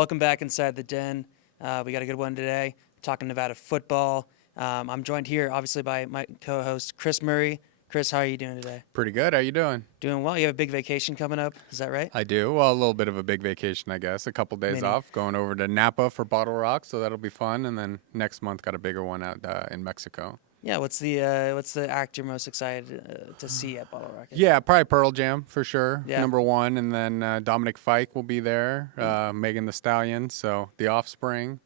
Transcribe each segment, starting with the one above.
Welcome back inside the den. We got a good one today. Talking Nevada football. I'm joined here, obviously, by my co-host Chris Murray. Chris, how are you doing today? Pretty good. How you doing? Doing well. You have a big vacation coming up. Is that right? I do. Well, a little bit of a big vacation, I guess. A couple days off, going over to Napa for Bottle Rock, so that'll be fun. And then next month, got a bigger one out in Mexico. Yeah. What's the act you're most excited to see at Bottle Rocket? Yeah, probably Pearl Jam for sure. Yeah. Number one, and then Dominic Fike will be there. Megan Thee Stallion. So The Offspring.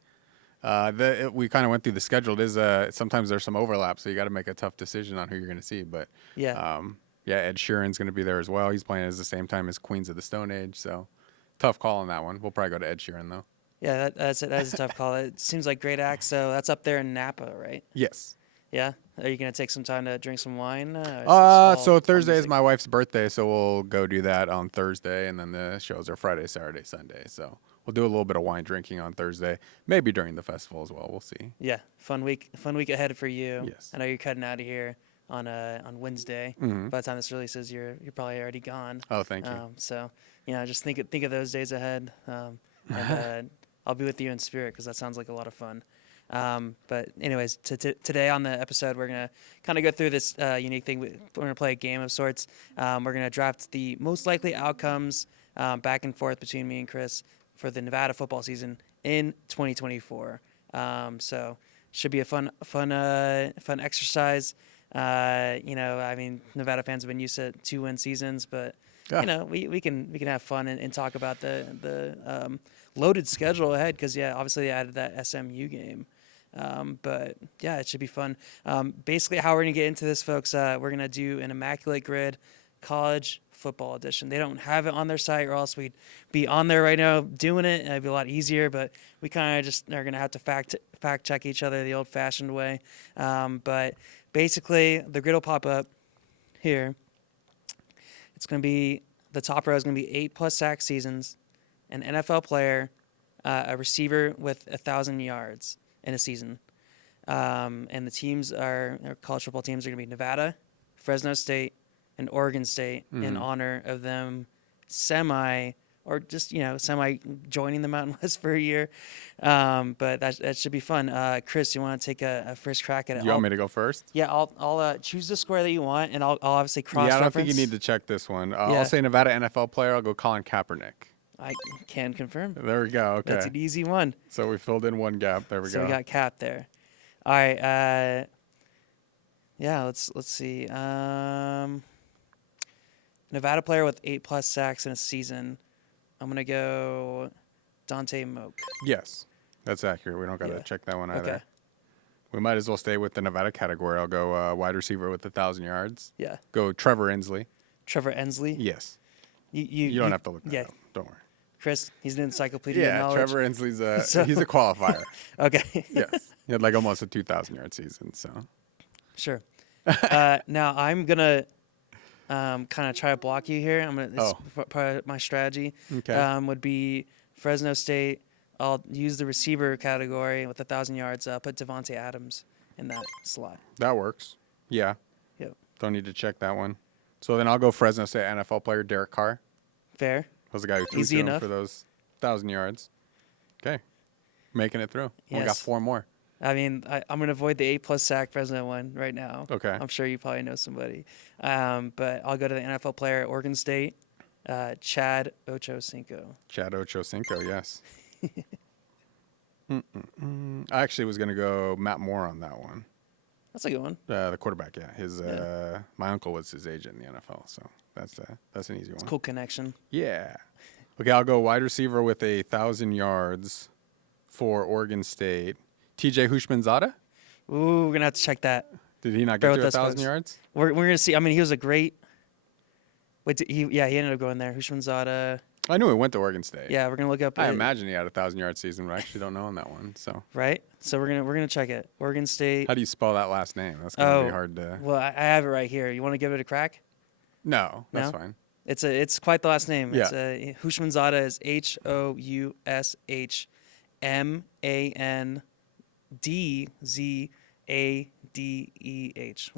We kind of went through the schedule. It is sometimes there's some overlap, so you got to make a tough decision on who you're going to see. But Yeah. Ed Sheeran's going to be there as well. He's playing at the same time as Queens of the Stone Age, so tough call on that one. We'll probably go to Ed Sheeran though. Yeah, that's a tough call. It seems like great act. So that's up there in Napa, right? Yes. Yeah. Are you gonna take some time to drink some wine? So Thursday is my wife's birthday, so we'll go do that on Thursday, and then the shows are Friday, Saturday, Sunday. So we'll do a little bit of wine drinking on Thursday, maybe during the festival as well. We'll see. Yeah, fun week ahead for you. Yes. I know you're cutting out of here on Wednesday. Mm-hmm. By the time this releases, you're probably already gone. Oh, thank you. So just think of those days ahead, and I'll be with you in spirit because that sounds like a lot of fun. But anyways, today on the episode, we're going to kind of go through this unique thing. We're going to play a game of sorts. We're going to draft the most likely outcomes back and forth between me and Chris for the Nevada football season in 2024. So should be a fun exercise. Nevada fans have been used to 2-win seasons, but we can have fun and talk about the loaded schedule ahead because obviously they added that SMU game. But yeah, it should be fun. Basically, how we're gonna get into this, folks, we're gonna do an immaculate grid college football edition. They don't have it on their site, or else we'd be on there right now doing it. It'd be a lot easier, but we kind of just are gonna have to fact check each other the old-fashioned way. But basically, the grid will pop up here. It's gonna be the top row is gonna be 8+ sack seasons, an NFL player, a receiver with 1,000 yards in a season. And the teams college football teams are going to be Nevada, Fresno State, and Oregon State in honor of them semi joining the Mountain West for a year. But that should be fun. Chris, you want to take a first crack at it? You want me to go first? Yeah, I'll choose the square that you want, and I'll obviously cross-reference. Yeah, I don't think you need to check this one. I'll say Nevada NFL player. I'll go Colin Kaepernick. I can confirm. There we go. Okay. That's an easy one. So we filled in one gap. There we go. So we got Cap there. All right. Let's see. Nevada player with 8+ sacks in a season. I'm gonna go Dante Moak. Yes, that's accurate. We don't got to check that one either. Okay. We might as well stay with the Nevada category. I'll go wide receiver with 1,000 yards. Yeah. Go Trevor Inslee. Trevor Ensley. Yes. You don't have to look that up. Don't worry. Chris, he's an encyclopedia of knowledge. Trevor Inslee's he's a qualifier. Okay. Yes. He had like almost a 2,000-yard season. So. Sure. Now I'm gonna kind of try to block you here. Part of my strategy. Okay. Would be Fresno State. I'll use the receiver category with 1,000 yards. I'll put Devontae Adams in that slot. That works. Yeah. Yep. Don't need to check that one. So then I'll go Fresno State NFL player Derek Carr. Fair. Was the guy who threw Easy to him enough. for those 1,000 yards. Okay. Making it through. Yes. We got 4 more. I mean, I'm going to avoid the 8+ sack Fresno one right now. Okay. I'm sure you probably know somebody. But I'll go to the NFL player, Oregon State, Chad Ochocinco. Chad Ochocinco, yes. I actually was going to go Matt Moore on that one. That's a good one. The quarterback, yeah. My uncle was his agent in the NFL, so that's an easy one. Cool connection. Yeah. Okay, I'll go wide receiver with 1,000 yards for Oregon State. TJ Hushmanzada? Ooh, we're going to have to check that. Did he not get to 1,000 yards? We're going to see. I mean, he was a great. Wait, he ended up going there. Hushmanzada. I knew he went to Oregon State. Yeah, we're going to look up. I imagine he had a 1,000-yard season, but I actually don't know on that one. So. Right? So we're gonna check it. Oregon State. How do you spell that last name? That's going to be hard to. Well, I have it right here. You want to give it a crack? No, that's fine. It's quite the last name. Yeah. It's Hushmanzada is Houshmandzadeh.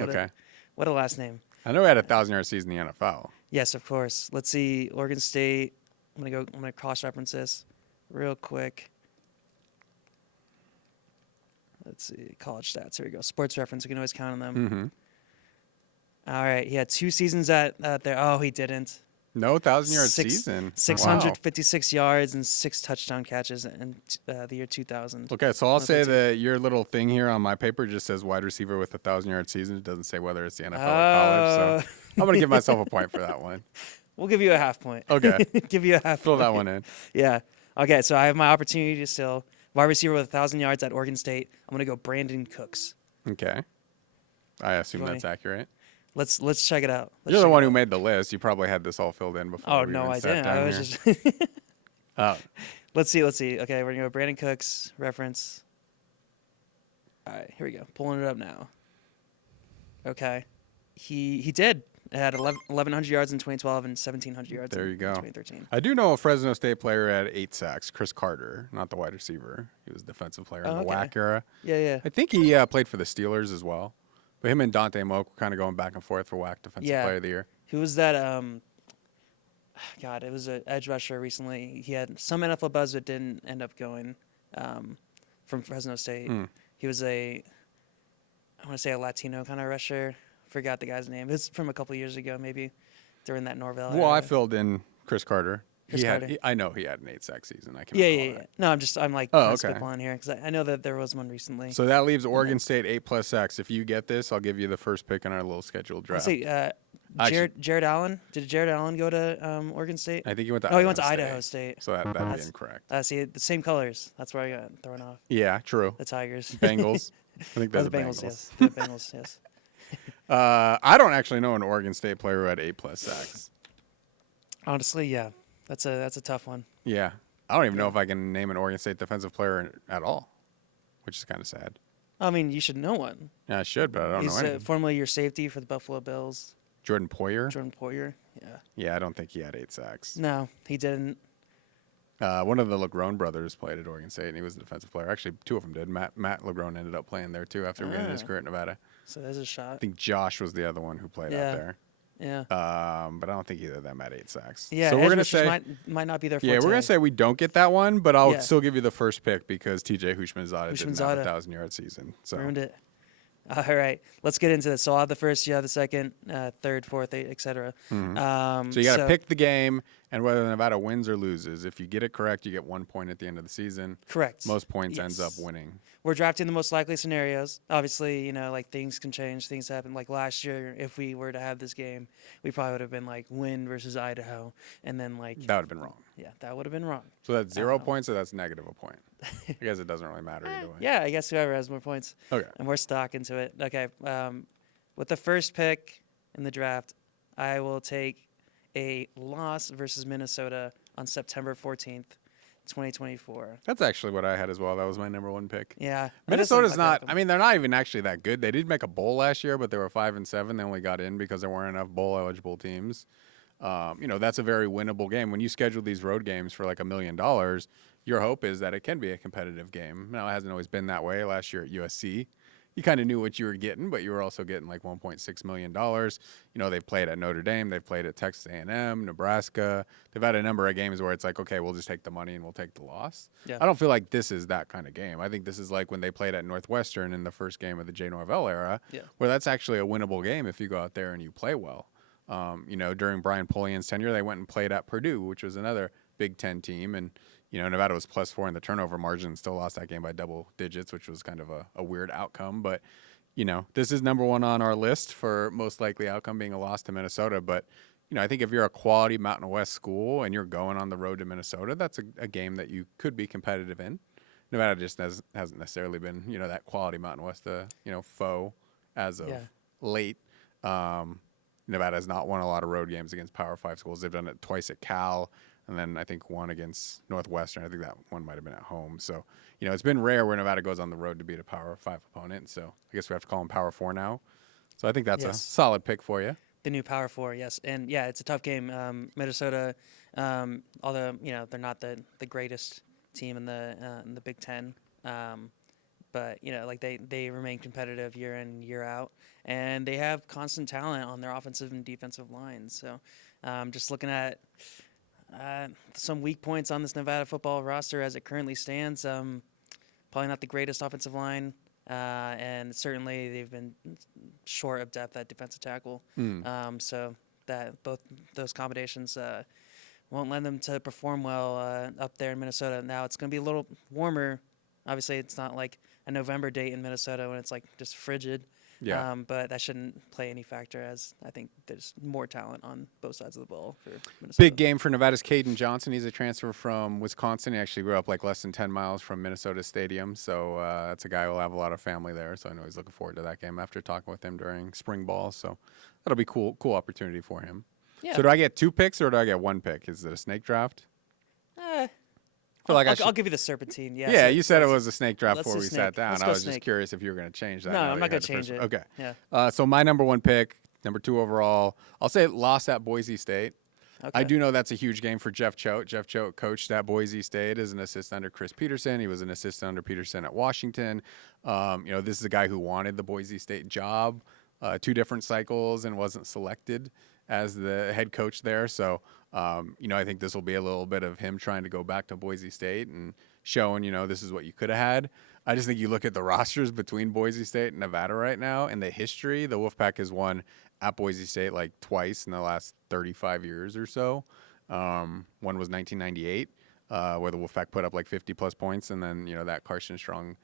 Okay. What a last name. I know he had a 1,000-yard season in the NFL. Yes, of course. Let's see. Oregon State. I'm gonna cross-reference this. real quick. Let's see, college stats. Here we go. Sports Reference. We can always count on them. Mm-hmm. All right, he had 2 seasons at there. Oh, he didn't. No 1,000-yard season. 656 yards and 6 touchdown catches in the year 2000. Okay, so I'll say that your little thing here on my paper just says wide receiver with 1,000-yard season. It doesn't say whether it's the NFL or college. So I'm going to give myself a point for that one. We'll give you a half point. Okay. Give you a half Fill point. that one in. Yeah. Okay, so I have my opportunity to still wide receiver with 1,000 yards at Oregon State. I'm going to go Brandon Cooks. Okay. I assume that's accurate. Let's check it out. You're the one who made the list. You probably had this all filled in before. Oh, we no, even I sat didn't. down I was here. just. Oh. Let's see. Okay, we're going to go Brandon Cooks reference. All right, here we go. Pulling it up now. Okay. He did. It had 1,100 yards in 2012 and 1,700 yards There you in go. 2013. I do know a Fresno State player had 8 sacks, Chris Carter, not the wide receiver. He was a defensive player in the WAC era. Yeah. I think he played for the Steelers as well. But him and Dante Moak were kind of going back and forth for WAC Defensive Player of the Year. Who was that? God, it was an edge rusher recently. He had some NFL buzz, but didn't end up going from Fresno State. He was I want to say a Latino kind of rusher. Forgot the guy's name. It was from a couple years ago, maybe during that Norvell era. Well, I filled in Chris Carter. Carter. I know he had an 8-sack season. I can Yeah. No, I'm like spitballing here because I know that there was one recently. So that leaves Oregon State 8+ sacks. If you get this, I'll give you the first pick in our little scheduled draft. Let's see, Jared Allen. Did Jared Allen go to Oregon State? I think he went to. Oh, he went to Idaho State. So that'd be incorrect. See, the same colors. That's where I got thrown off. Yeah, true. The Tigers. Bengals. I think that's the Bengals. Bengals. Yes. The Bengals. Yes. I don't actually know an Oregon State player who had 8+ sacks. Honestly, yeah, that's a tough one. Yeah, I don't even know if I can name an Oregon State defensive player at all, which is kind of sad. I mean, you should know one. Yeah, I should, but I don't know He's any. formerly your safety for the Buffalo Bills. Jordan Poyer. Jordan Poyer. Yeah. Yeah, I don't think he had 8 sacks. No, he didn't. One of the Legrone brothers played at Oregon State, and he was a defensive player. Actually, 2 of them did. Matt Legrone ended up playing there too after beginning his career at Nevada. So there's a shot. I think Josh was the other one who played out there. Yeah. But I don't think either of them had 8 sacks. Yeah. So we're gonna say might not be their forte. yeah, we're gonna say we don't get that one, but I'll still give you the first pick because T.J. Hushmanzada didn't have a 1,000-yard season. So ruined it. All right, let's get into this. So I'll have the first, you have the second, third, fourth, etc. So you got to pick the game and whether Nevada wins or loses. If you get it correct, you get 1 point at the end of the season. Correct. Most points ends up winning. We're drafting the most likely scenarios. Obviously, like things can change, things happen. Like last year, if we were to have this game, we probably would have been like win versus Idaho, and then like that would have been wrong. Yeah, that would have been wrong. So that's 0 points, or that's negative a point. I guess it doesn't really matter either way. Yeah, I guess whoever has more points. Okay. And we're stuck into it. Okay. With the first pick in the draft, I will take a loss versus Minnesota on September 14th, 2024. That's actually what I had as well. That was my number 1 pick. Yeah. Minnesota's not, I mean, they're not even actually that good. They did make a bowl last year, but they were 5-7. They only got in because there weren't enough bowl eligible teams. That's a very winnable game. When you schedule these road games for like $1 million, your hope is that it can be a competitive game. Now, it hasn't always been that way. Last year at USC, you kind of knew what you were getting, but you were also getting like $1.6 million. They've played at Notre Dame. They've played at Texas A&M, Nebraska. They've had a number of games where it's like, okay, we'll just take the money and we'll take the loss. Yeah. I don't feel like this is that kind of game. I think this is like when they played at Northwestern in the first game of the Jay Norvell era, where that's actually a winnable game if you go out there and you play well. During Brian Polian's tenure, they went and played at Purdue, which was another Big Ten team, and Nevada was +4 in the turnover margin and still lost that game by double digits, which was kind of a weird outcome. But, this is number 1 on our list for most likely outcome being a loss to Minnesota. But, I think if you're a quality Mountain West school and you're going on the road to Minnesota, that's a game that you could be competitive in. Nevada just hasn't necessarily been, that quality Mountain West, foe as of late. Nevada has not won a lot of road games against Power 5 schools. They've done it twice at Cal, and then I think one against Northwestern. I think that one might have been at home. So, it's been rare where Nevada goes on the road to beat a Power 5 opponent. So I guess we have to call them Power 4 now. So I think that's a solid pick for you. The new Power 4, yes. And, yeah, it's a tough game. Minnesota, although, they're not the greatest team in the Big Ten. But, they remain competitive year in, year out. And they have constant talent on their offensive and defensive lines. So just looking at Some weak points on this Nevada football roster as it currently stands. Probably not the greatest offensive line, and certainly they've been short of depth at defensive tackle. So that both those combinations won't lend them to perform well up there in Minnesota. Now it's going to be a little warmer. Obviously, it's not like a November date in Minnesota when it's like just frigid. Yeah. But that shouldn't play any factor, as I think there's more talent on both sides of the ball for Minnesota. Big game for Nevada's Caden Johnson. He's a transfer from Wisconsin. He actually grew up like less than 10 miles from Minnesota Stadium. So that's a guy who will have a lot of family there. So I know he's looking forward to that game after talking with him during spring ball. So that'll be cool opportunity for him. Yeah. So do I get 2 picks or do I get 1 pick? Is it a snake draft? I'll give you the serpentine. Yeah. Yeah, you said it was a snake draft before we snake. sat down. Let's I go was snake. just curious if you were going to change that. No, I'm not going to change it. Okay. Yeah. So my number 1 pick, number 2 overall, I'll say lost at Boise State. Okay. I do know that's a huge game for Jeff Choate. Jeff Choate coached at Boise State as an assistant under Chris Peterson. He was an assistant under Peterson at Washington. This is a guy who wanted the Boise State job 2 different cycles and wasn't selected as the head coach there. So, I think this will be a little bit of him trying to go back to Boise State and showing, this is what you could have had. I just think you look at the rosters between Boise State and Nevada right now and the history. The Wolfpack has won at Boise State like twice in the last 35 years or so. One was 1998, where the Wolfpack put up like 50-plus points. And then, that Carson Strong,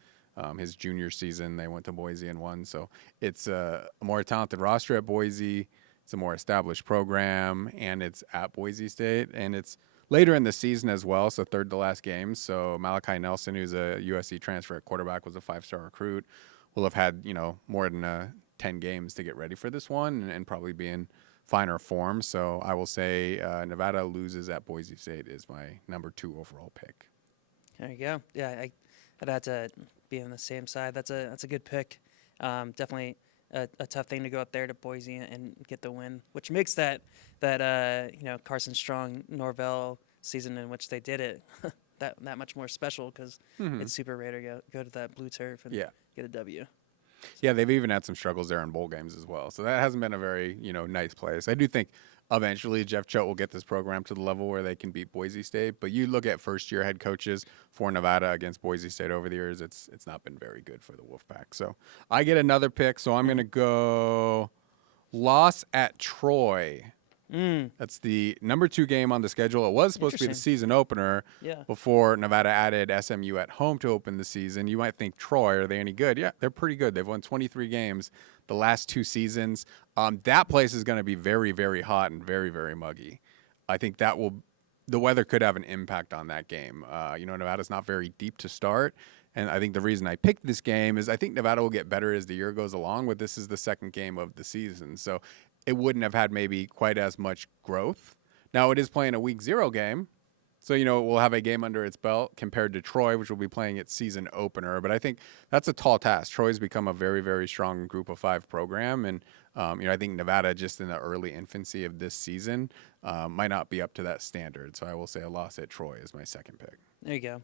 his junior season, they went to Boise and won. So it's a more talented roster at Boise. It's a more established program, and it's at Boise State, and it's later in the season as well, so third to last game. So Malachi Nelson, who's a USC transfer at quarterback, was a 5-star recruit, will have had, more than 10 games to get ready for this one and probably be in finer form. So I will say Nevada loses at Boise State is my number 2 overall pick. There you go. Yeah, I'd have to be on the same side. That's a good pick. Definitely a tough thing to go up there to Boise and get the win, which makes that Carson Strong Norvell season in which they did it that much more special because it's super rare to go to that blue turf and get a W. Yeah, they've even had some struggles there in bowl games as well. So that hasn't been a very, nice place. I do think eventually Jeff Choate will get this program to the level where they can beat Boise State. But you look at first-year head coaches for Nevada against Boise State over the years, it's not been very good for the Wolfpack. So I get another pick, so I'm going to go loss at Troy. That's the number 2 game on the schedule. It was supposed to be the season opener before Nevada added SMU at home to open the season. You might think, Troy, are they any good? Yeah, they're pretty good. They've won 23 games the last 2 seasons. That place is going to be very, very hot and very, very muggy. I think the weather could have an impact on that game. Nevada's not very deep to start. And I think the reason I picked this game is I think Nevada will get better as the year goes along, but this is the second game of the season. So it wouldn't have had maybe quite as much growth. Now, it is playing a week 0 game. So, we'll have a game under its belt compared to Troy, which will be playing its season opener. But I think that's a tall task. Troy's become a very, very strong group of 5 program. And, I think Nevada, just in the early infancy of this season, might not be up to that standard. So I will say a loss at Troy is my second pick. There you go.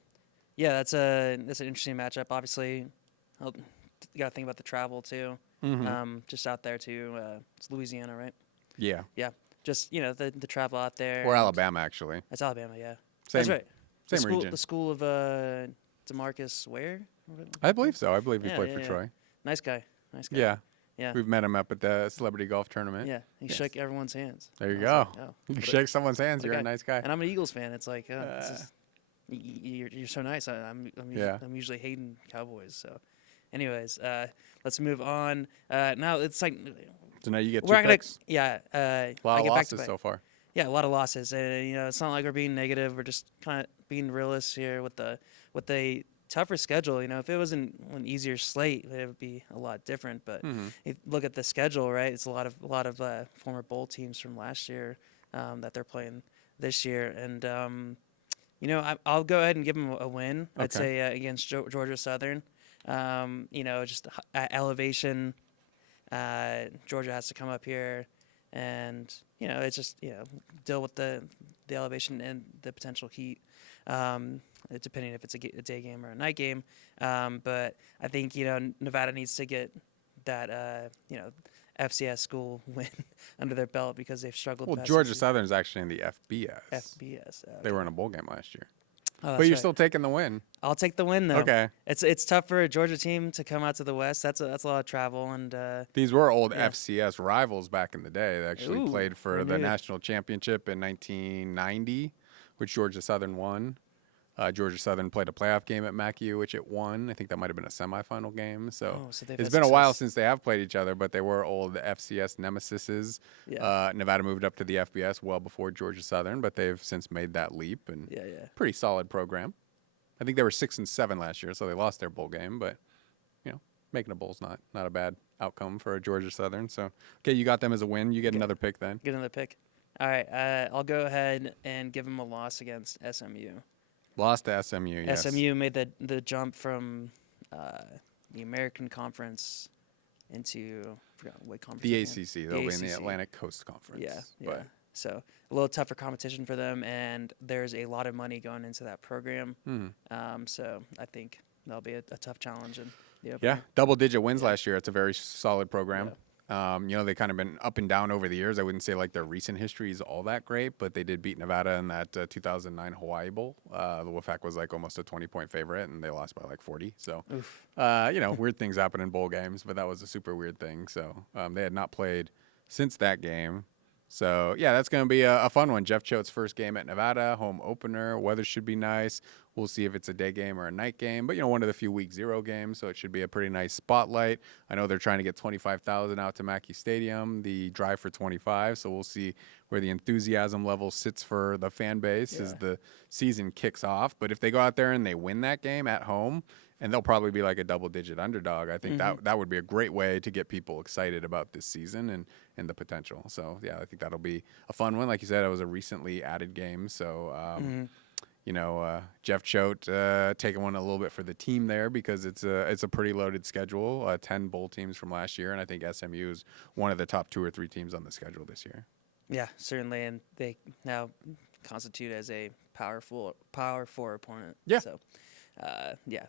Yeah, that's an interesting matchup. Obviously, you got to think about the travel, too. Just out there to it's Louisiana, right? Yeah. Yeah. Just, the travel out there. Or Alabama, actually. That's Alabama, yeah. Same, that's right. Same region. The school of DeMarcus Ware? I believe so. I believe he played for Troy. Nice guy. Yeah. We've met him up at the celebrity golf tournament. Yeah. He shook everyone's hands. There you go. Like, you shake someone's hands, you're a nice guy. And I'm an Eagles fan. It's like, you're so nice. I'm usually hating Cowboys. So, anyways, let's move on. Now it's like. So now you get 2 picks. A lot of losses so far. Yeah, a lot of losses, and it's not like we're being negative. We're just kind of being realists here with the tougher schedule. If it was an easier slate, it would be a lot different. But you look at the schedule, right? It's a lot of former bowl teams from last year that they're playing this year, and I'll go ahead and give them a win. Okay. I'd say against Georgia Southern. Just at elevation. Georgia has to come up here, and it's just deal with the elevation and the potential heat, depending if it's a day game or a night game. But I think Nevada needs to get that FCS school win under their belt because they've struggled. Well, past Georgia season. Southern's actually in the FBS. FBS. They were in a bowl game last year. Oh, But you're right. still taking the win. I'll take the win though. Okay. It's tough for a Georgia team to come out to the West. That's a lot of travel and. These were old Yeah. FCS rivals back in the day. They actually Ooh, played for the renewed. national championship in 1990, which Georgia Southern won. Georgia Southern played a playoff game at Mackey, which it won. I think that might have been a semifinal game. So, so they've it's had been a while success. since they have played each other, but they were old FCS nemesises. Yeah. Nevada moved up to the FBS well before Georgia Southern, but they've since made that leap, and Yeah. pretty solid program. I think they were 6-7 last year, so they lost their bowl game, but making a bowl's not a bad outcome for a Georgia Southern. So, okay, you got them as a win. You get another pick then. Get another pick. All right. I'll go ahead and give them a loss against SMU. Lost to SMU. Yes. SMU made the jump from the American Conference into I forgot what conference. The again. ACC. They'll be in the ACC. Atlantic Coast Conference. Yeah. But So a little tougher competition for them, and there's a lot of money going into that program. So I think that'll be a tough challenge. And yeah, double-digit wins last year. It's a very solid program. They kind of been up and down over the years. I wouldn't say like their recent history is all that great, but they did beat Nevada in that 2009 Hawaii Bowl. The Wolfpack was like almost a 20-point favorite, and they lost by like 40. So, weird things happen in bowl games, but that was a super weird thing. So they had not played since that game. So, yeah, that's going to be a fun one. Jeff Choate's first game at Nevada, home opener. Weather should be nice. We'll see if it's a day game or a night game. But, one of the few week 0 games, so it should be a pretty nice spotlight. I know they're trying to get 25,000 out to Mackey Stadium, the drive for 25. So we'll see where the enthusiasm level sits for the fan base as the season kicks off. But if they go out there and they win that game at home, and they'll probably be like a double-digit underdog. I think that would be a great way to get people excited about this season and the potential. So, yeah, I think that'll be a fun one. Like you said, it was a recently added game. So, Jeff Choate taking one a little bit for the team there because it's a pretty loaded schedule, 10 bowl teams from last year, and I think SMU is one of the top 2 or 3 teams on the schedule this year. Yeah, certainly, and they now constitute as a Power 4 opponent. Yeah. So,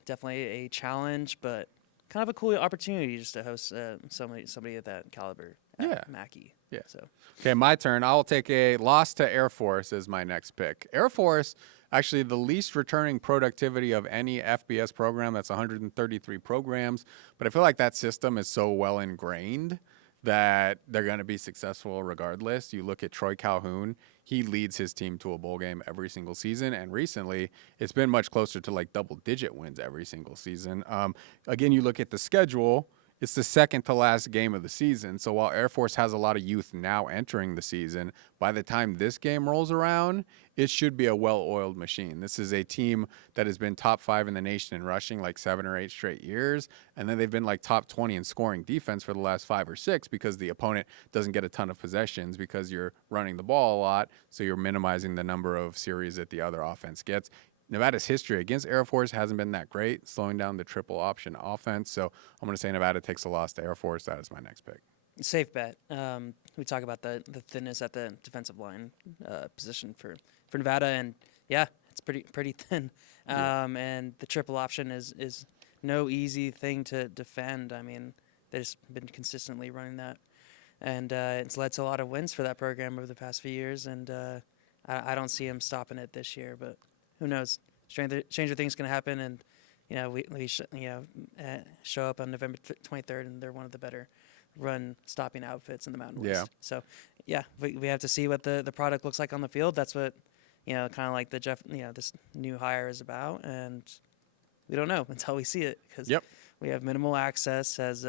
definitely a challenge, but kind of a cool opportunity just to host somebody at that caliber at Mackey. Yeah. So, okay, my turn. I'll take a loss to Air Force as my next pick. Air Force, actually the least returning productivity of any FBS program. That's 133 programs. But I feel like that system is so well ingrained that they're going to be successful regardless. You look at Troy Calhoun. He leads his team to a bowl game every single season. And recently, it's been much closer to like double-digit wins every single season. Again, you look at the schedule. It's the second to last game of the season. So while Air Force has a lot of youth now entering the season, by the time this game rolls around, it should be a well-oiled machine. This is a team that has been top 5 in the nation in rushing like 7 or 8 straight years. And then they've been like top 20 in scoring defense for the last 5 or 6 because the opponent doesn't get a ton of possessions because you're running the ball a lot. So you're minimizing the number of series that the other offense gets. Nevada's history against Air Force hasn't been that great, slowing down the triple option offense. So I'm going to say Nevada takes a loss to Air Force. That is my next pick. safe bet. We talk about the thinness at the defensive line position for Nevada, and yeah, it's pretty thin. And the triple option is no easy thing to defend. I mean, they've been consistently running that, and it's led to a lot of wins for that program over the past few years. And I don't see them stopping it this year, but who knows? Stranger things can happen, and we show up on November 23rd, and they're one of the better run stopping outfits in the Mountain West. Yeah. So, yeah, we have to see what the product looks like on the field. That's what kind of like the Jeff this new hire is about, and we don't know until we see it because we have minimal access as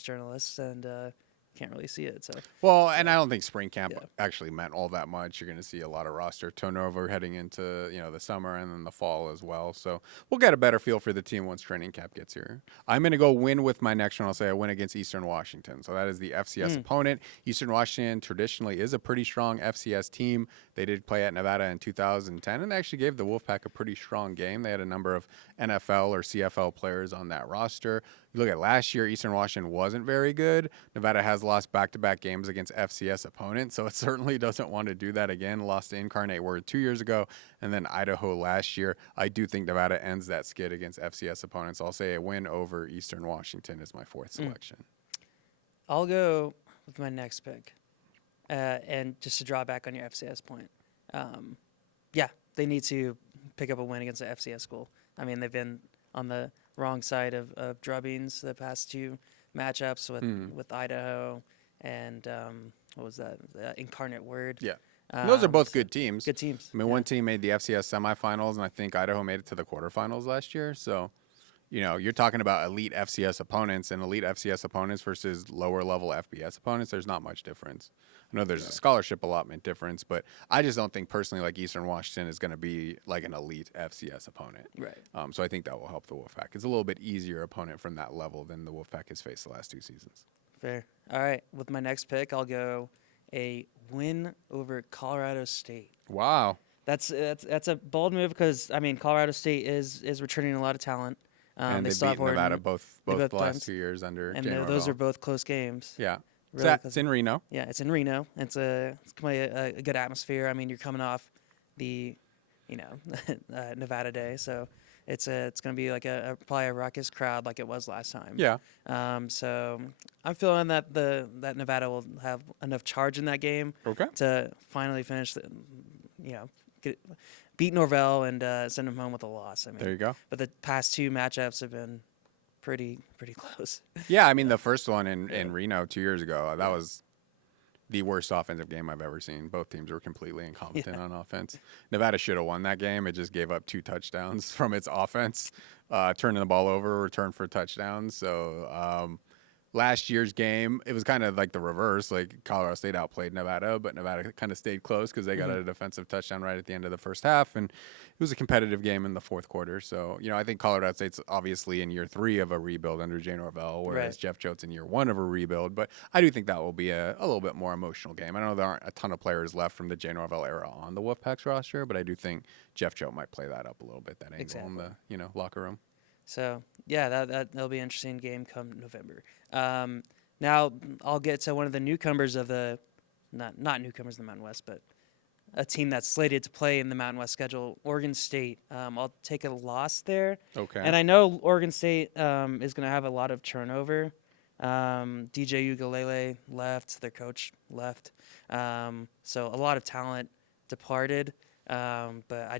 journalists and can't really see it. So well, and I don't think spring camp actually meant all that much. You're going to see a lot of roster turnover heading into the summer and then the fall as well. So we'll get a better feel for the team once training camp gets here. I'm going to go win with my next one. I'll say I win against Eastern Washington. So that is the FCS opponent. Eastern Washington traditionally is a pretty strong FCS team. They did play at Nevada in 2010, and they actually gave the Wolfpack a pretty strong game. They had a number of NFL or CFL players on that roster. You look at last year, Eastern Washington wasn't very good. Nevada has lost back-to-back games against FCS opponents, so it certainly doesn't want to do that again. Lost to Incarnate Word 2 years ago, and then Idaho last year. I do think Nevada ends that skid against FCS opponents. I'll say a win over Eastern Washington is my fourth selection. I'll go with my next pick, and just to draw back on your FCS point, yeah, they need to pick up a win against the FCS school. I mean, they've been on the wrong side of drubbings the past two matchups with Idaho and what was that? Incarnate Word. Yeah. Those are both So good teams. Good teams. I mean, one team made the FCS semifinals, and I think Idaho made it to the quarterfinals last year. So, you're talking about elite FCS opponents and elite FCS opponents versus lower level FBS opponents. There's not much difference. I know there's a scholarship allotment difference, but I just don't think personally like Eastern Washington is going to be like an elite FCS opponent. Right. So I think that will help the Wolfpack. It's a little bit easier opponent from that level than the Wolfpack has faced the last 2 seasons. Fair. All right. With my next pick, I'll go a win over Colorado State. Wow. That's a bold move because I mean Colorado State is returning a lot of talent. And they they still beat have Nevada both the both last times. 2 years under And Jane those Norvell. are both close games. Yeah. Really, It's in Reno. Yeah, it's in Reno. It's going to be a good atmosphere. I mean, you're coming off the, Nevada day, so it's going to be like probably a ruckus crowd like it was last time. Yeah. So I'm feeling that that Nevada will have enough charge in that game Okay. to finally finish beat Norvell and send them home with a loss. I mean, There you go. But the past two matchups have been pretty close. Yeah, I mean, the first one in Reno 2 years ago, that was the worst offensive game I've ever seen. Both teams were completely incompetent on offense. Nevada should have won that game. It just gave up 2 touchdowns from its offense, turning the ball over, returned for touchdowns. So last year's game, it was kind of like the reverse. Like Colorado State outplayed Nevada, but Nevada kind of stayed close because they got a defensive touchdown right at the end of the first half, and it was a competitive game in the fourth quarter. So, I think Colorado State's obviously in year 3 of a rebuild under Jane Norvell, whereas Jeff Choate's in year 1 of a rebuild. But I do think that will be a little bit more emotional game. I know there aren't a ton of players left from the Jane Norvell era on the Wolfpack's roster, but I do think Jeff Choate might play that up a little bit, that angle in the locker room. So yeah, that'll be an interesting game come November. Now I'll get to one of the newcomers of the, not newcomers in the Mountain West, but a team that's slated to play in the Mountain West schedule, Oregon State. I'll take a loss there. Okay. And I know Oregon State is going to have a lot of turnover. DJ Ugalele left, their coach left, so a lot of talent departed. But I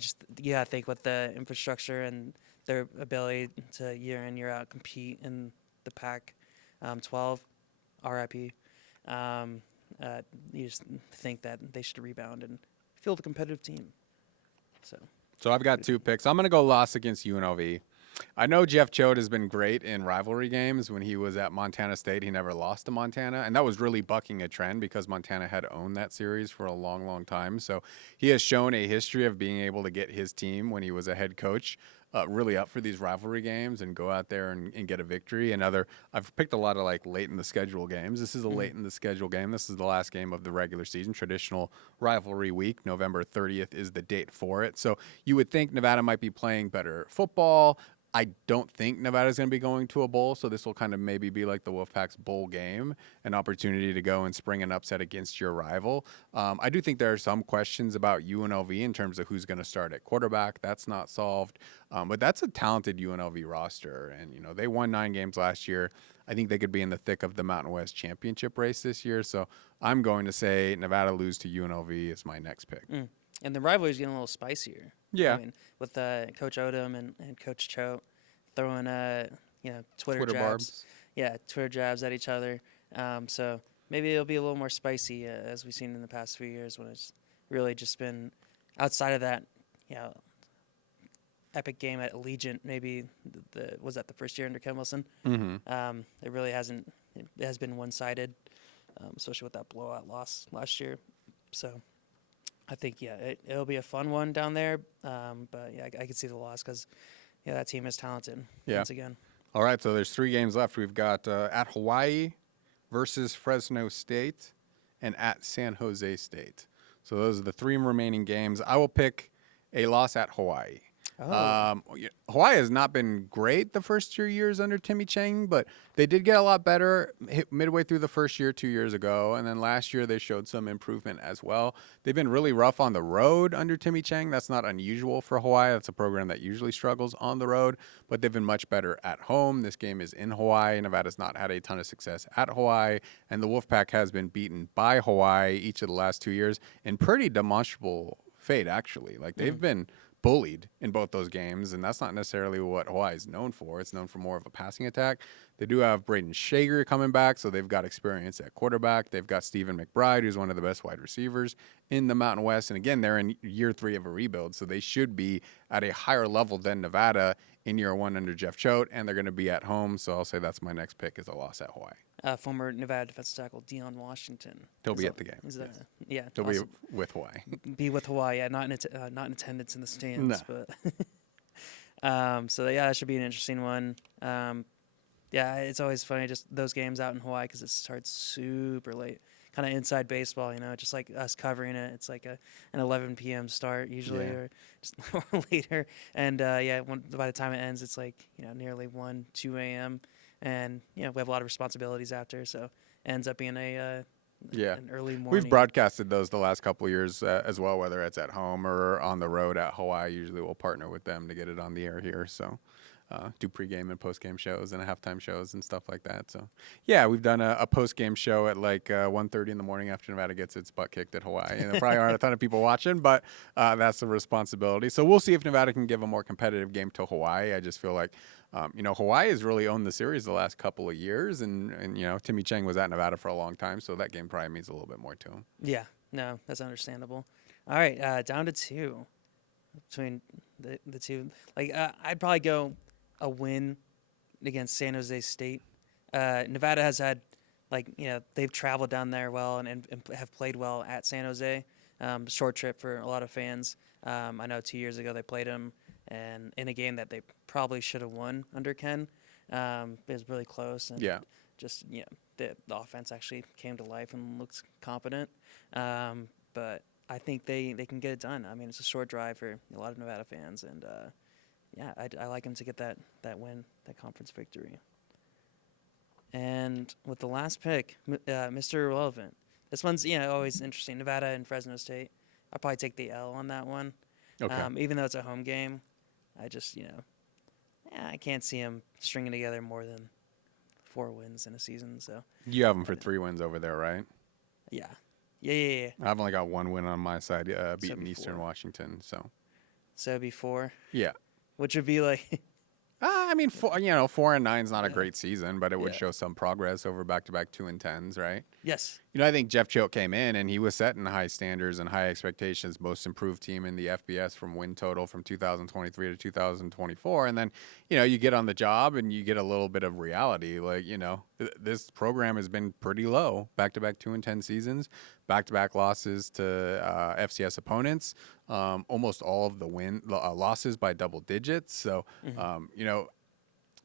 think with the infrastructure and their ability to year in, year out compete in the Pac-12, RIP, you just think that they should rebound and field a competitive team. So I've got 2 picks. I'm going to go loss against UNLV. I know Jeff Choate has been great in rivalry games. When he was at Montana State, he never lost to Montana, and that was really bucking a trend because Montana had owned that series for a long, long time. So he has shown a history of being able to get his team when he was a head coach really up for these rivalry games and go out there and get a victory. I've picked a lot of like late in the schedule games. This is a late in the schedule game. This is the last game of the regular season, traditional rivalry week. November 30th is the date for it. So you would think Nevada might be playing better football. I don't think Nevada's going to be going to a bowl, so this will kind of maybe be like the Wolfpack's bowl game, an opportunity to go and spring an upset against your rival. I do think there are some questions about UNLV in terms of who's going to start at quarterback. That's not solved, but that's a talented UNLV roster, and they won 9 games last year. I think they could be in the thick of the Mountain West championship race this year, so I'm going to say Nevada lose to UNLV is my next pick. And the rivalry is getting a little spicier. Yeah. I mean, with Coach Odom and Coach Choate throwing Twitter jabs. Barbs. Yeah, Twitter jabs at each other. So maybe it'll be a little more spicy as we've seen in the past few years when it's really just been outside of that, epic game at Allegiant. Maybe was that the first year under Ken Wilson? Mm-hmm. It really hasn't. It has been one-sided, especially with that blowout loss last year. So I think, it'll be a fun one down there. But, I can see the loss because, that team is talented once again. All right, so there's 3 games left. We've got at Hawaii versus Fresno State and at San Jose State. So those are the 3 remaining games. I will pick a loss at Hawaii. Hawaii has not been great the first 2 years under Timmy Chang, but they did get a lot better midway through the first year 2 years ago. And then last year they showed some improvement as well. They've been really rough on the road under Timmy Chang. That's not unusual for Hawaii. That's a program that usually struggles on the road, but they've been much better at home. This game is in Hawaii. Nevada's not had a ton of success at Hawaii, and the Wolfpack has been beaten by Hawaii each of the last 2 years in pretty demonstrable fate, actually. Like, they've been bullied in both those games, and that's not necessarily what Hawaii is known for. It's known for more of a passing attack. They do have Braden Shager coming back, so they've got experience at quarterback. They've got Stephen McBride, who's one of the best wide receivers in the Mountain West. And again, they're in year 3 of a rebuild, so they should be at a higher level than Nevada in year 1 under Jeff Choate, and they're going to be at home. So I'll say that's my next pick, is a loss at Hawaii. Former Nevada defensive tackle Deion Washington. He'll be at the game. Yeah, he'll be with Hawaii. Be with Hawaii. Yeah, not in attendance in the stands, but so yeah, that should be an interesting one. Yeah, it's always funny just those games out in Hawaii because it starts super late, kind of inside baseball. Just like us covering it. It's like an 11 p.m. start usually, or just later. And by the time it ends, it's like nearly 1, 2 a.m. And we have a lot of responsibilities after, so it ends up being an early morning. We've broadcasted those the last couple of years as well, whether it's at home or on the road at Hawaii. Usually we'll partner with them to get it on the air here. So do pregame and postgame shows and halftime shows and stuff like that. So yeah, we've done a postgame show at like 1:30 in the morning after Nevada gets its butt kicked at Hawaii. And there probably aren't a ton of people watching, but that's the responsibility. So we'll see if Nevada can give a more competitive game to Hawaii. I just feel like Hawaii has really owned the series the last couple of years, and Timmy Chang was at Nevada for a long time, so that game probably means a little bit more to him. Yeah, no, that's understandable. All right, down to 2 between the two. Like, I'd probably go a win against San Jose State. Nevada has had, they've traveled down there well and have played well at San Jose. Short trip for a lot of fans. I know 2 years ago they played them, and in a game that they probably should have won under Ken. It was really close, and just the offense actually came to life and looks competent. But I think they can get it done. I mean, it's a short drive for a lot of Nevada fans, and I like them to get that win, that conference victory. And with the last pick, Mr. Irrelevant. This one's always interesting. Nevada and Fresno State. I'll probably take the L on that one. Okay. Even though it's a home game, I just I can't see them stringing together more than 4 wins in a season. So you have them for 3 wins over there, right? Yeah. I've only got 1 win on my side, beating So Eastern Washington. So it'd be 4. Yeah. Which would be like. I mean, 4-9 is not a great season, but it would show some progress over back-to-back 2-10s, right? Yes. I think Jeff Choate came in and he was setting high standards and high expectations, most improved team in the FBS from win total from 2023 to 2024. And then, you get on the job and you get a little bit of reality. Like, this program has been pretty low, back-to-back 2-10 seasons, back-to-back losses to FCS opponents, almost all of the losses by double digits. So,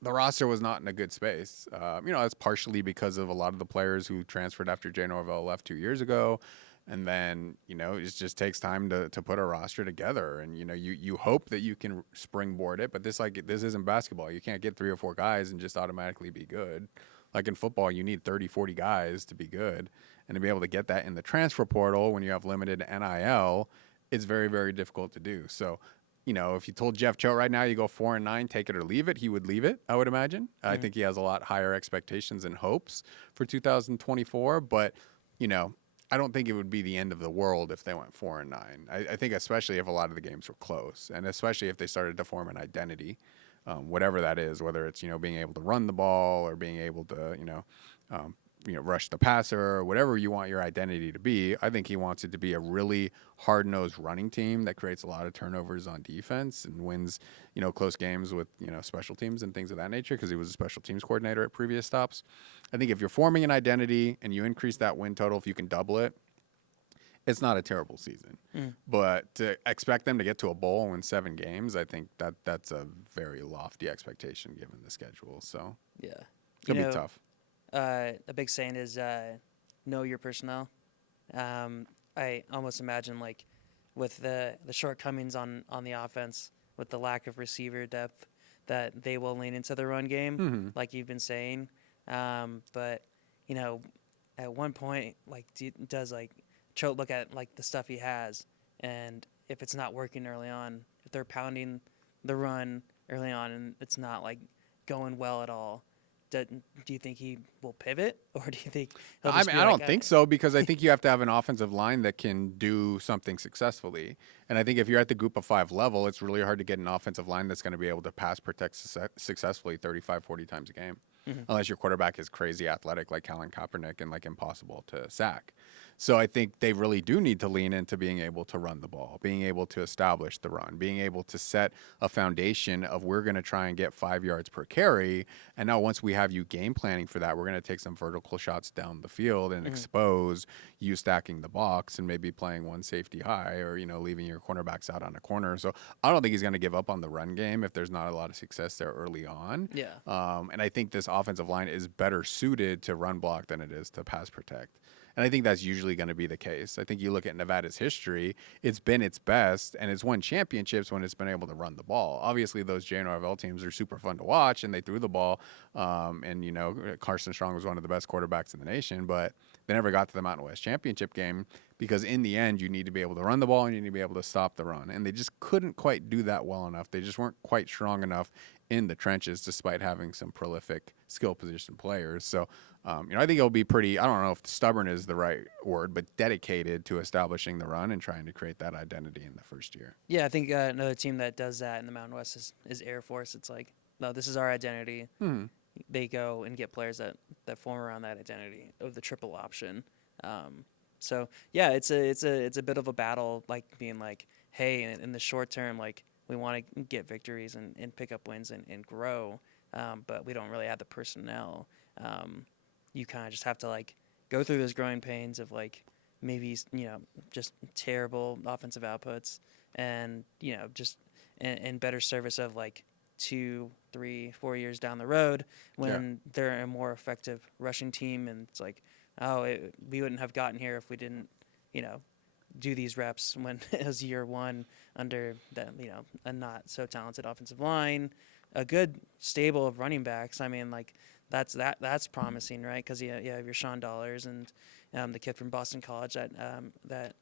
the roster was not in a good space. That's partially because of a lot of the players who transferred after Jay Norvell left 2 years ago. And then, it just takes time to put a roster together. And, you hope that you can springboard it. But this isn't basketball. You can't get 3 or 4 guys and just automatically be good. Like in football, you need 30, 40 guys to be good. And to be able to get that in the transfer portal when you have limited NIL, it's very, very difficult to do. So, if you told Jeff Choate right now you go 4-9, take it or leave it, he would leave it, I would imagine. I think he has a lot higher expectations and hopes for 2024. But, I don't think it would be the end of the world if they went 4-9. I think especially if a lot of the games were close, and especially if they started to form an identity, whatever that is, whether it's, being able to run the ball or being able to, rush the passer or whatever you want your identity to be. I think he wants it to be a really hard-nosed running team that creates a lot of turnovers on defense and wins, close games with, special teams and things of that nature because he was a special teams coordinator at previous stops. I think if you're forming an identity and you increase that win total, if you can double it, it's not a terrible season. But to expect them to get to a bowl and win 7 games, I think that's a very lofty expectation given the schedule. So Yeah. It'll be tough. A big saying is know your personnel. I almost imagine with the shortcomings on the offense, with the lack of receiver depth, that they will lean into the run game, like you've been saying. But at one point, like, does like Choate look at like the stuff he has, and if it's not working early on, if they're pounding the run early on and it's not like going well at all, do you think he will pivot, or do you think he'll just be I don't like, think so, because I think you have to have an offensive line that can do something successfully. And I think if you're at the group of 5 level, it's really hard to get an offensive line that's going to be able to pass protect successfully 35, 40 times a game, unless your quarterback is crazy athletic like Colin Kaepernick and like impossible to sack. So I think they really do need to lean into being able to run the ball, being able to establish the run, being able to set a foundation of we're going to try and get 5 yards per carry. And now once we have you game planning for that, we're going to take some vertical shots down the field and expose you stacking the box and maybe playing one safety high, or, leaving your cornerbacks out on a corner. So I don't think he's going to give up on the run game if there's not a lot of success there early on. Yeah. And I think this offensive line is better suited to run block than it is to pass protect. And I think that's usually going to be the case. I think you look at Nevada's history, it's been its best, and it's won championships when it's been able to run the ball. Obviously, those JNRL teams are super fun to watch, and they threw the ball. Carson Strong was one of the best quarterbacks in the nation, but they never got to the Mountain West Championship game because in the end, you need to be able to run the ball and you need to be able to stop the run. And they just couldn't quite do that well enough. They just weren't quite strong enough in the trenches despite having some prolific skill position players. So, I think it'll be pretty, I don't know if stubborn is the right word, but dedicated to establishing the run and trying to create that identity in the first year. Yeah, I think another team that does that in the Mountain West is Air Force. It's like, no, this is our identity. They go and get players that form around that identity of the triple option. So yeah, it's a bit of a battle, like being like, hey, in the short term, like we want to get victories and pick up wins and grow, but we don't really have the personnel. You kind of just have to like go through those growing pains of like maybe just terrible offensive outputs and just in better service of like 2, 3, 4 years down the road when they're a more effective rushing team, and it's like, we wouldn't have gotten here if we didn't do these reps when it was year one under a not so talented offensive line, a good stable of running backs. I mean, like that's promising, right? Because you have your Sean Dollars and the kid from Boston College that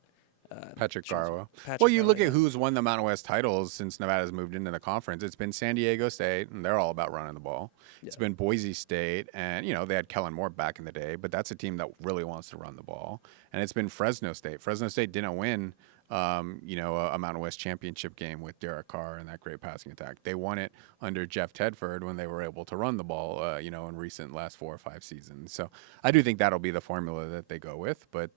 Patrick Garwo. Well, you look at who's won the Mountain West titles since Nevada's moved into the conference. It's been San Diego State, and they're all about running the ball. It's been Boise State, and they had Kellen Moore back in the day, but that's a team that really wants to run the ball. And it's been Fresno State. Fresno State didn't win, a Mountain West championship game with Derek Carr and that great passing attack. They won it under Jeff Tedford when they were able to run the ball, in recent last 4 or 5 seasons. So I do think that'll be the formula that they go with, but.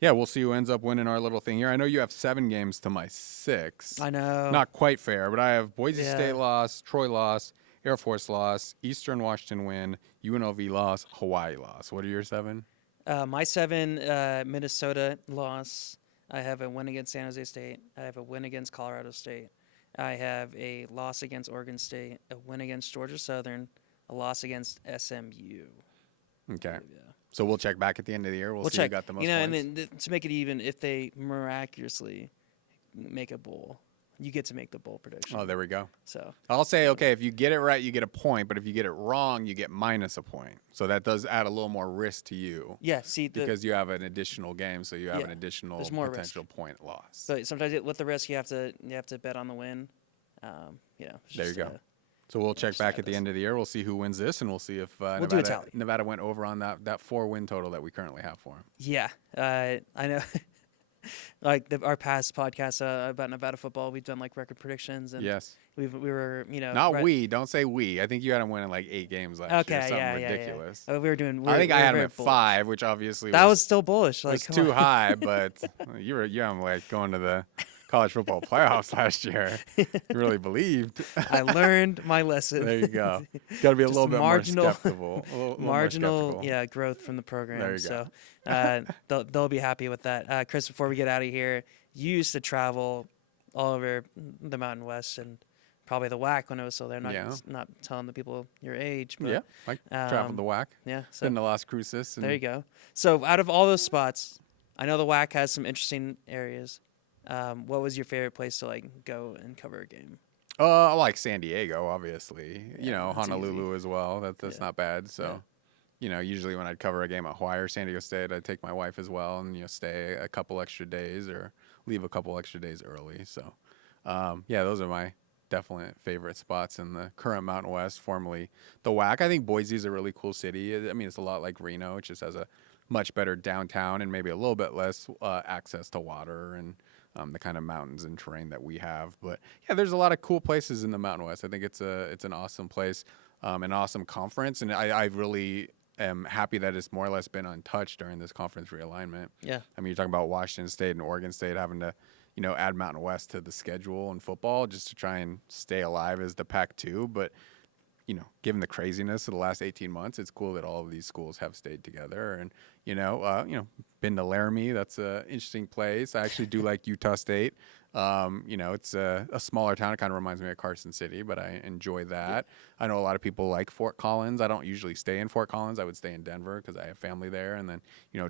Yeah, we'll see who ends up winning our little thing here. I know you have 7 games to my 6. I know. Not quite fair, but I have Boise State loss, Troy loss, Air Force loss, Eastern Washington win, UNLV loss, Hawaii loss. What are your 7? My 7, Minnesota loss. I have a win against San Jose State. I have a win against Colorado State. I have a loss against Oregon State, a win against Georgia Southern, a loss against SMU. Okay. So we'll check back at the end of the year. We'll see check. who got the most points. And then to make it even, if they miraculously make a bowl, you get to make the bowl prediction. Oh, there we go. So I'll say, okay, if you get it right, you get a point. But if you get it wrong, you get minus a point. So that does add a little more risk to you. Yeah, see, because you have an additional game, so you have an additional potential point loss. But sometimes with the risk, you have to bet on the win. There you go. So we'll check back at the end of the year. We'll see who wins this, and we'll see if Nevada went over on that 4-win total that we currently have for him. Yeah, I know. Like our past podcasts about Nevada football, we've done like record predictions, and we were don't say we. I think you had him winning like 8 games last year. Something ridiculous. Yeah. We were doing. I think I had him at 5, which obviously was still bullish. Like was too high, but you were like going to the college football playoffs last year. You really believed. I learned my lesson. There you go. Got to be a little bit more skeptical. Marginal, growth from the program. There you so they'll be happy with that. Chris, before we get out of here, you used to travel all over the Mountain West and probably the WAC when it was still there. Not telling the people your age. But, I traveled the WAC. Yeah. So been to Las Cruces. There you go. So out of all those spots, I know the WAC has some interesting areas. What was your favorite place to like go and cover a game? I like San Diego, obviously. Yeah, that's Honolulu easy. as well. That's Yeah. not bad. Yeah. So, usually when I'd cover a game at Hawaii or San Diego State, I'd take my wife as well and stay a couple extra days or leave a couple extra days early. So, yeah, those are my definite favorite spots in the current Mountain West, formerly the WAC. I think Boise's a really cool city. I mean, it's a lot like Reno. It just has a much better downtown and maybe a little bit less access to water and the kind of mountains and terrain that we have. But yeah, there's a lot of cool places in the Mountain West. I think it's an awesome place, an awesome conference, and I really am happy that it's more or less been untouched during this conference realignment. Yeah. I mean, you're talking about Washington State and Oregon State having to, add Mountain West to the schedule in football just to try and stay alive as the Pac-2. But given the craziness of the last 18 months, it's cool that all of these schools have stayed together. And been to Laramie. That's an interesting place. I actually do like Utah State. It's a smaller town. It kind of reminds me of Carson City, but I enjoy that. I know a lot of people like Fort Collins. I don't usually stay in Fort Collins. I would stay in Denver because I have family there, and then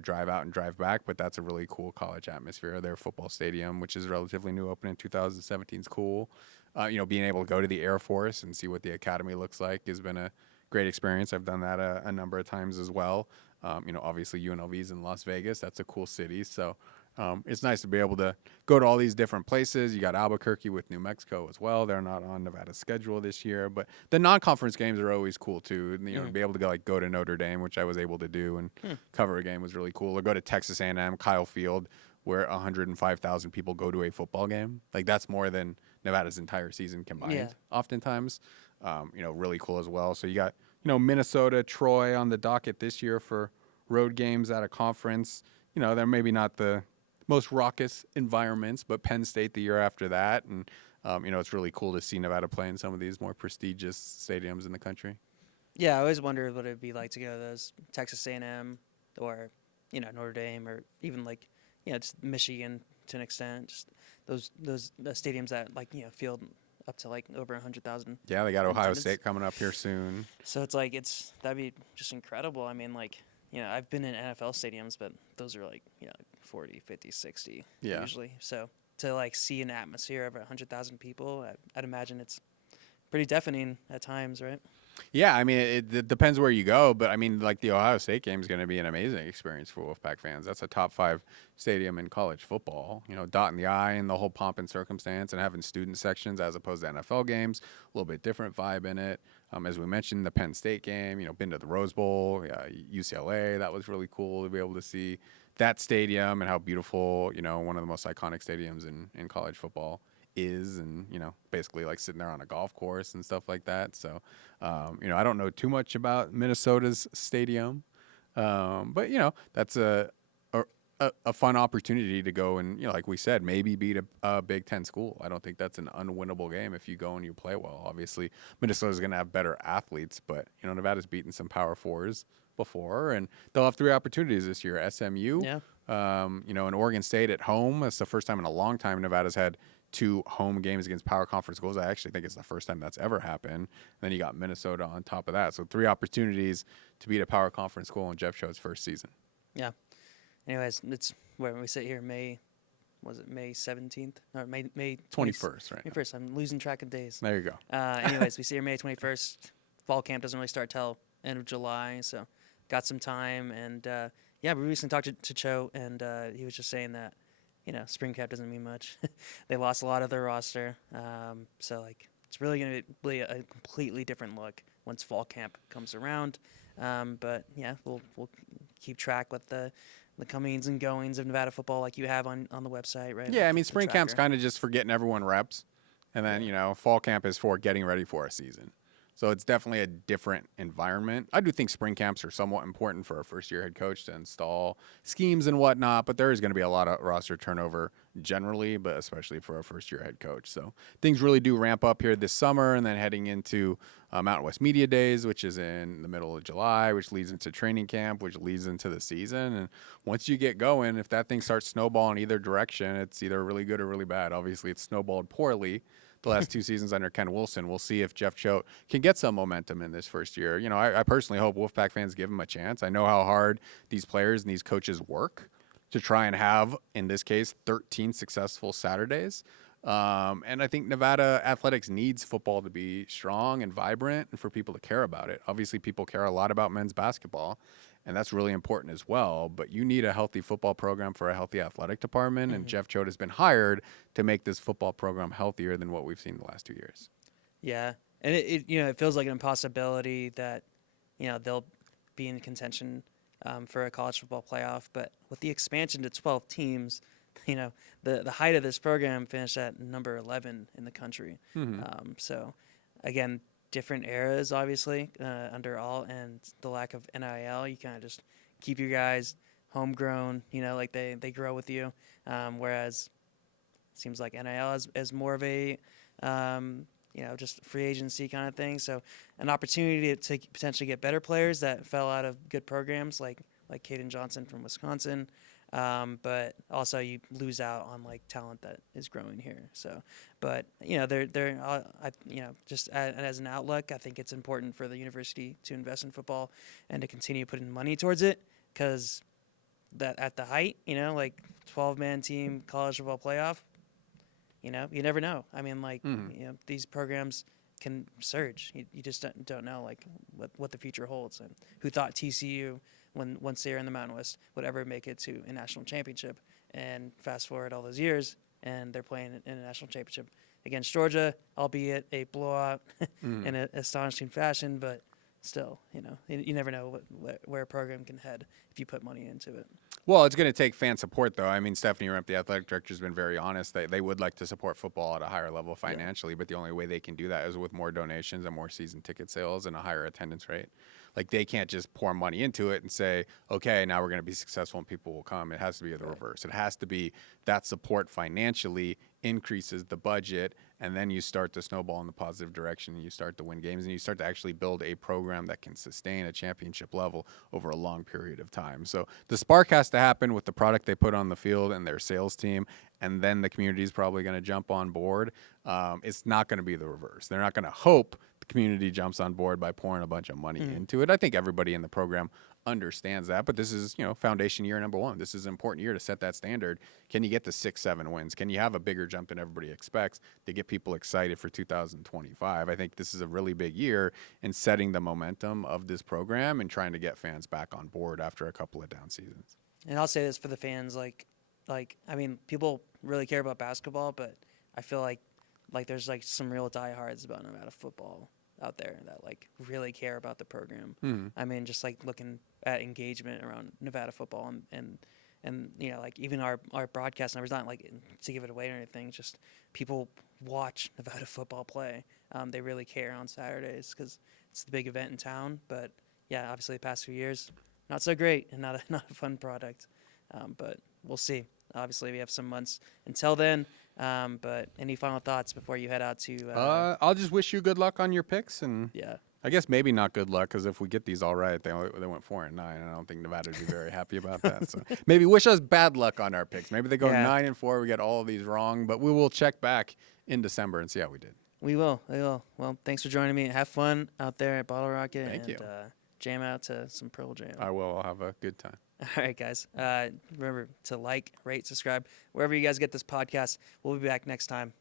drive out and drive back. But that's a really cool college atmosphere. Their football stadium, which is relatively new, opened in 2017, is cool. Being able to go to the Air Force and see what the academy looks like has been a great experience. I've done that a number of times as well. Obviously UNLV's in Las Vegas. That's a cool city. So it's nice to be able to go to all these different places. You got Albuquerque with New Mexico as well. They're not on Nevada's schedule this year, but the non-conference games are always cool too. To be able to go to Notre Dame, which I was able to do, and cover a game was really cool. Or go to Texas A&M, Kyle Field, where 105,000 people go to a football game. Like that's more than Nevada's entire season combined. Oftentimes, really cool as well. So you got Minnesota, Troy on the docket this year for road games at a conference. They're maybe not the most raucous environments, but Penn State the year after that, and it's really cool to see Nevada play in some of these more prestigious stadiums in the country. Yeah, I always wondered what it'd be like to go to those Texas A&M or Notre Dame or even just Michigan to an extent. Just those stadiums that field up to over 100,000. Yeah, they got Ohio State coming up here soon. So that'd be just incredible. I mean, I've been in NFL stadiums, but those are 40, 50, 60 usually. So to see an atmosphere of 100,000 people, I'd imagine it's pretty deafening at times, right? Yeah, I mean, it depends where you go, but I mean, the Ohio State game is going to be an amazing experience for Wolfpack fans. That's a top 5 stadium in college football. Dotting the I and the whole pomp and circumstance, and having student sections as opposed to NFL games, a little bit different vibe in it. As we mentioned, the Penn State game, been to the Rose Bowl, UCLA, that was really cool to be able to see that stadium and how beautiful, one of the most iconic stadiums in college football is, and basically sitting there on a golf course and stuff like that. So I don't know too much about Minnesota's stadium, but that's a fun opportunity to go and like we said, maybe beat a Big Ten school. I don't think that's an unwinnable game if you go and you play well. Obviously Minnesota's going to have better athletes, but Nevada's beaten some Power Fours before, and they'll have 3 opportunities this year. SMU, and Oregon State at home. It's the first time in a long time Nevada's had 2 home games against power conference schools. I actually think it's the first time that's ever happened. And then you got Minnesota on top of that. So 3 opportunities to beat a power conference school in Jeff Choate's first season. Yeah. Anyways, it's where we sit here May 17th? Or May 21st, right? 21st. I'm losing track of days. There you go. Anyways, we see here May 21st. Fall camp doesn't really start till end of July, so got some time. And, we recently talked to Cho, and he was just saying that spring camp doesn't mean much. They lost a lot of their roster. So it's really going to be a completely different look once fall camp comes around. But yeah, we'll keep track with the comings and goings of Nevada football like you have on the website, right? Yeah, I mean, spring camp's kind of just for getting everyone reps. And then, fall camp is for getting ready for a season. So it's definitely a different environment. I do think spring camps are somewhat important for a first-year head coach to install schemes and whatnot, but there is going to be a lot of roster turnover generally, but especially for a first-year head coach. So things really do ramp up here this summer, and then heading into Mountain West Media Days, which is in the middle of July, which leads into training camp, which leads into the season. And once you get going, if that thing starts snowballing either direction, it's either really good or really bad. Obviously, it's snowballed poorly the last 2 seasons under Ken Wilson. We'll see if Jeff Choate can get some momentum in this first year. I personally hope Wolfpack fans give him a chance. I know how hard these players and these coaches work to try and have, in this case, 13 successful Saturdays. And I think Nevada athletics needs football to be strong and vibrant and for people to care about it. Obviously, people care a lot about men's basketball, and that's really important as well. But you need a healthy football program for a healthy athletic department, and Jeff Choate has been hired to make this football program healthier than what we've seen the last 2 years. Yeah, and it feels like an impossibility that they'll be in contention for a college football playoff, but with the expansion to 12 teams, the height of this program finished at number 11 in the country. So, again, different eras, obviously, under all, and the lack of NIL, you kind of just keep your guys homegrown, like they grow with you, whereas it seems like NIL is more of a just free agency kind of thing. So an opportunity to potentially get better players that fell out of good programs like Caden Johnson from Wisconsin. But also you lose out on like talent that is growing here. So, but just as an outlook, I think it's important for the university to invest in football and to continue putting money towards it, because that at the height, like 12-man team college football playoff, you never know. I mean, these programs can surge. You just don't know like what the future holds. And who thought TCU, once they were in the Mountain West, would ever make it to a national championship? And fast forward all those years, and they're playing in a national championship against Georgia, albeit a blowout in an astonishing fashion. But still, you never know where a program can head if you put money into it. Well, it's going to take fan support, though. I mean, Stephanie Remp, the athletic director, has been very honest that they would like to support football at a higher level financially, but the only way they can do that is with more donations and more season ticket sales and a higher attendance rate. Like, they can't just pour money into it and say, okay, now we're going to be successful and people will come. It has to be the reverse. It has to be that support financially increases the budget, and then you start to snowball in the positive direction, and you start to win games, and you start to actually build a program that can sustain a championship level over a long period of time. So the spark has to happen with the product they put on the field and their sales team, and then the community is probably going to jump on board. It's not going to be the reverse. They're not going to hope the community jumps on board by pouring a bunch of money into it. I think everybody in the program understands that, but this is, foundation year number one. This is an important year to set that standard. Can you get to 6-7 wins? Can you have a bigger jump than everybody expects to get people excited for 2025? I think this is a really big year in setting the momentum of this program and trying to get fans back on board after a couple of down seasons. And I'll say this for the fans, I mean, people really care about basketball, but I feel like there's like some real diehards about Nevada football out there that like really care about the program. I mean, just like looking at engagement around Nevada football and like even our broadcast numbers, not like to give it away or anything, just people watch Nevada football play. They really care on Saturdays because it's the big event in town. But yeah, obviously the past few years, not so great and not a fun product. But we'll see. Obviously, we have some months until then. But any final thoughts before you head out to? I'll just wish you good luck on your picks, and yeah, I guess maybe not good luck, because if we get these all right, they went 4-9, and I don't think Nevada would be very happy about that. So maybe wish us bad luck on our picks. Maybe they go 9-4, we get all of these wrong, but we will check back in December and see how we did. We will. Well, thanks for joining me. Have fun out there at Bottle Rocket. Thank you. Jam out to some Pearl Jam. I will. I'll have a good time. All right, guys. Remember to like, rate, subscribe, wherever you guys get this podcast. We'll be back next time.